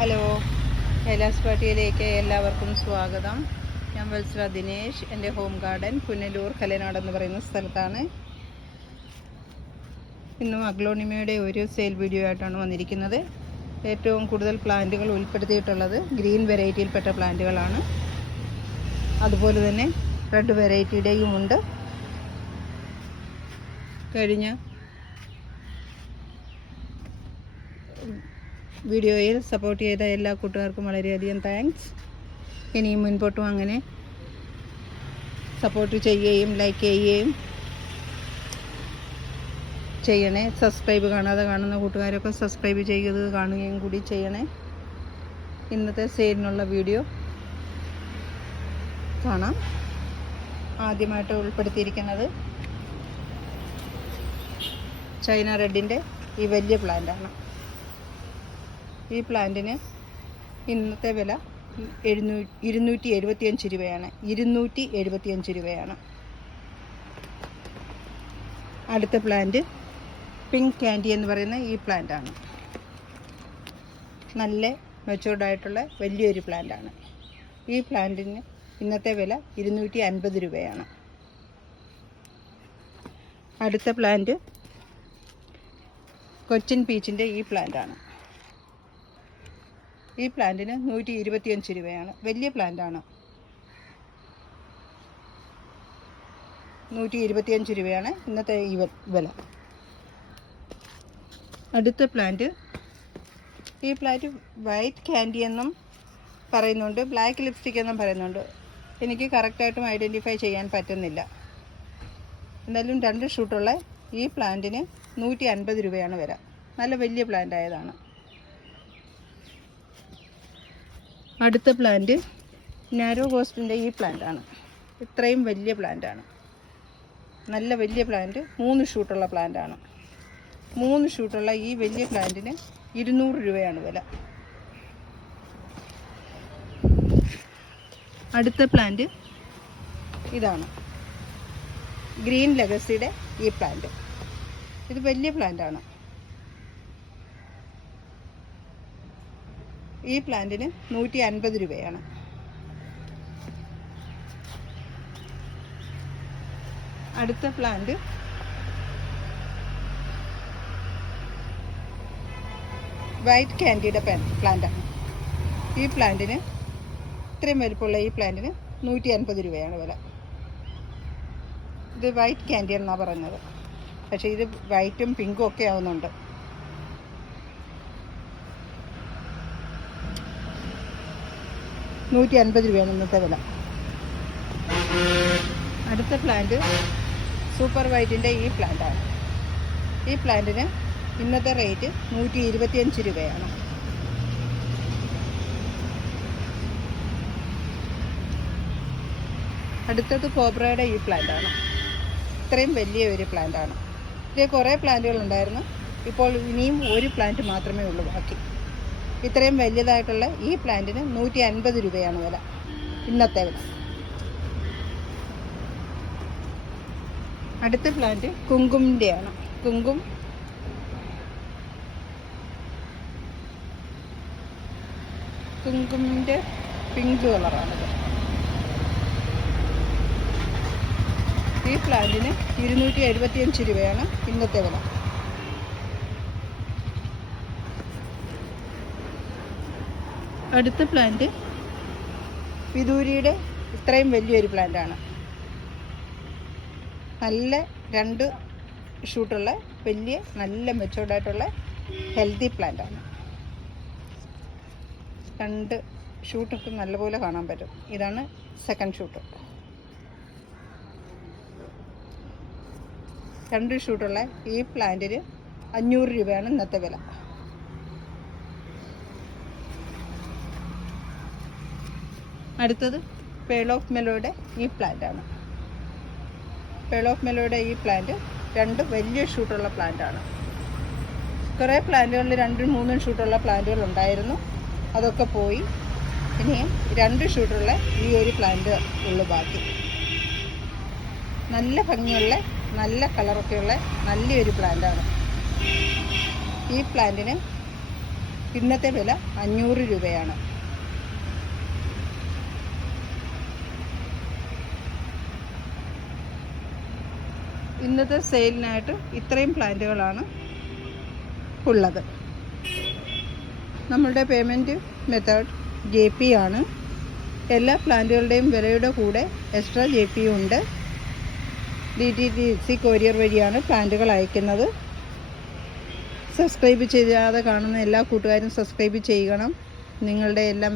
Hello, Kailas പാട്ടിയിലേക്ക് എല്ലാവർക്കും സ്വാഗതം. ഞാൻ വത്സല ദിനേശ്. എൻ്റെ ഹോം ഗാർഡൻ പുനലൂർ കലനാട് എന്ന് പറയുന്ന സ്ഥലത്താണ്. ഇന്നും അഗ്ലോണിമയുടെ ഒരു സെയിൽ വീഡിയോ ആയിട്ടാണ് വന്നിരിക്കുന്നത്. ഏറ്റവും കൂടുതൽ പ്ലാന്റുകൾ ഉൾപ്പെടുത്തിയിട്ടുള്ളത് ഗ്രീൻ വെറൈറ്റിയിൽപ്പെട്ട പ്ലാന്റുകളാണ്. അതുപോലെ തന്നെ റെഡ് വെറൈറ്റിയുടെയും ഉണ്ട്. കഴിഞ്ഞ വീഡിയോയിൽ സപ്പോർട്ട് ചെയ്ത എല്ലാ കൂട്ടുകാർക്കും വളരെയധികം താങ്ക്സ്. ഇനിയും മുൻപോട്ടും അങ്ങനെ സപ്പോർട്ട് ചെയ്യുകയും ലൈക്ക് ചെയ്യുകയും ചെയ്യണേ. സബ്സ്ക്രൈബ് കാണാതെ കാണുന്ന കൂട്ടുകാരൊക്കെ സബ്സ്ക്രൈബ് ചെയ്ത് കാണുകയും കൂടി ചെയ്യണേ. ഇന്നത്തെ സെയിലിനുള്ള വീഡിയോ കാണാം. ആദ്യമായിട്ട് ഉൾപ്പെടുത്തിയിരിക്കുന്നത് ചൈന റെഡിൻ്റെ ഈ വലിയ പ്ലാന്റാണ്. ഈ പ്ലാന്റിന് ഇന്നത്തെ വില 275 രൂപയാണ്. 275 രൂപയാണ്. അടുത്ത പ്ലാന്റ് പിങ്ക് ക്യാൻഡി എന്ന് പറയുന്ന ഈ പ്ലാന്റാണ്. നല്ല മെച്ചൂർഡായിട്ടുള്ള വലിയൊരു പ്ലാന്റാണ്. ഈ പ്ലാന്റിന് ഇന്നത്തെ വില 250 രൂപയാണ്. അടുത്ത പ്ലാന്റ് കൊച്ചിൻ പീച്ചിൻ്റെ ഈ പ്ലാന്റാണ്. ഈ പ്ലാന്റിന് 125 രൂപയാണ്. വലിയ പ്ലാന്റാണ്. 125 രൂപയാണ് ഇന്നത്തെ ഈ വില. അടുത്ത പ്ലാന്റ് ഈ പ്ലാന്റ് വൈറ്റ് ക്യാൻഡി എന്നും പറയുന്നുണ്ട്, ബ്ലാക്ക് ലിപ്സ്റ്റിക് എന്നും പറയുന്നുണ്ട്. എനിക്ക് കറക്റ്റായിട്ടും ഐഡൻറ്റിഫൈ ചെയ്യാൻ പറ്റുന്നില്ല. എന്നാലും 2 ഷൂട്ടുള്ള ഈ പ്ലാന്റിന് 150 രൂപയാണ് വില. നല്ല വലിയ പ്ലാന്റ് ആയതാണ്. അടുത്ത പ്ലാന്റ് നാരോ ഗോസ്റ്റിൻ്റെ ഈ പ്ലാന്റാണ്. ഇത്രയും വലിയ പ്ലാന്റാണ്. നല്ല വലിയ പ്ലാന്റ്. 3 ഷൂട്ടുള്ള പ്ലാന്റാണ്. 3 ഷൂട്ടുള്ള ഈ വലിയ പ്ലാന്റിന് 200 രൂപയാണ് വില. അടുത്ത പ്ലാന്റ് ഇതാണ്, ഗ്രീൻ ലെഗസിയുടെ ഈ പ്ലാന്റ്. ഇത് വലിയ പ്ലാന്റാണ്. ഈ പ്ലാന്റിന് 150 രൂപയാണ്. അടുത്ത പ്ലാന്റ് വൈറ്റ് ക്യാൻഡിയുടെ പ്ലാന്റാണ്. ഈ പ്ലാന്റിന് ഇത്രയും വലുപ്പമുള്ള ഈ പ്ലാന്റിന് 150 രൂപയാണ് വില. ഇത് വൈറ്റ് ക്യാൻഡി എന്നാണ് പറഞ്ഞത്, പക്ഷേ ഇത് വൈറ്റും പിങ്കും ഒക്കെ ആവുന്നുണ്ട്. $150 രൂപയാണ് ഇന്നത്തെ വില. അടുത്ത പ്ലാന്റ് സൂപ്പർ വൈറ്റിൻ്റെ ഈ പ്ലാന്റാണ്. ഈ പ്ലാന്റിന് ഇന്നത്തെ റേറ്റ് 125 രൂപയാണ്. അടുത്തത് കോബ്രയുടെ ഈ പ്ലാന്റാണ്. ഇത്രയും വലിയ ഒരു പ്ലാന്റാണ്. ഇതിൽ കുറേ പ്ലാന്റുകളുണ്ടായിരുന്നു. ഇപ്പോൾ ഇനിയും ഒരു പ്ലാന്റ് മാത്രമേ ഉള്ളൂ ബാക്കി. ഇത്രയും വലിയതായിട്ടുള്ള ഈ പ്ലാന്റിന് 150 രൂപയാണ് വില, ഇന്നത്തെ വില. അടുത്ത പ്ലാന്റ് കുങ്കുമിൻ്റെയാണ്. കുങ്കുമിൻ്റെ പിങ്ക് കളറാണിത്. ഈ പ്ലാന്റിന് 275 രൂപയാണ് ഇന്നത്തെ വില. അടുത്ത പ്ലാന്റ് വിദൂരിയുടെ ഇത്രയും വലിയൊരു പ്ലാന്റാണ്. നല്ല 2 ഷൂട്ടുള്ള വലിയ നല്ല മെച്ചൂർഡായിട്ടുള്ള ഹെൽത്തി പ്ലാന്റാണ്. 2 ഷൂട്ടൊക്കെ നല്ലപോലെ കാണാൻ പറ്റും. ഇതാണ് സെക്കൻഡ് ഷൂട്ട്. 2 ഷൂട്ടുള്ള ഈ പ്ലാന്റിന് 500 രൂപയാണ് ഇന്നത്തെ വില. അടുത്തത് പേൾ ഓഫ് മെലോയുടെ ഈ പ്ലാന്റാണ്. പേൾ ഓഫ് മെലോയുടെ ഈ പ്ലാന്റ് 2 വലിയ ഷൂട്ടുള്ള പ്ലാന്റാണ്. കുറേ പ്ലാന്റുകളിൽ 2, 3 ഷൂട്ടുള്ള പ്ലാന്റുകൾ ഉണ്ടായിരുന്നു. അതൊക്കെ പോയി. ഇനിയും 2 ഷൂട്ടുള്ള ഈ ഒരു പ്ലാന്റ് ഉള്ളു ബാക്കി. നല്ല ഭംഗിയുള്ള നല്ല കളറൊക്കെയുള്ള നല്ലൊരു പ്ലാന്റാണ്. ഈ പ്ലാന്റിന് ഇന്നത്തെ വില 500 രൂപയാണ്. ഇന്നത്തെ സെയിലിനായിട്ട് ഇത്രയും പ്ലാന്റുകളാണ് ഉള്ളത്. നമ്മളുടെ പേയ്മെൻറ്റ് മെത്തേഡ് JP ആണ്. എല്ലാ പ്ലാന്റുകളുടെയും വിലയുടെ കൂടെ എക്സ്ട്രാ JP ഉണ്ട്. DTDC കൊറിയർ വഴിയാണ് പ്ലാന്റുകൾ അയക്കുന്നത്. സബ്സ്ക്രൈബ് ചെയ്യാതെ കാണുന്ന എല്ലാ കൂട്ടുകാരും സബ്സ്ക്രൈബ് ചെയ്യണം. നിങ്ങളുടെ എല്ലാം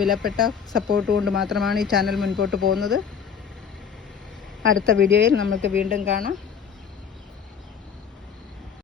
വിലപ്പെട്ട സപ്പോർട്ട് കൊണ്ട് മാത്രമാണ് ഈ ചാനൽ മുൻപോട്ട് പോകുന്നത്. അടുത്ത വീഡിയോയിൽ നമുക്ക് വീണ്ടും കാണാം.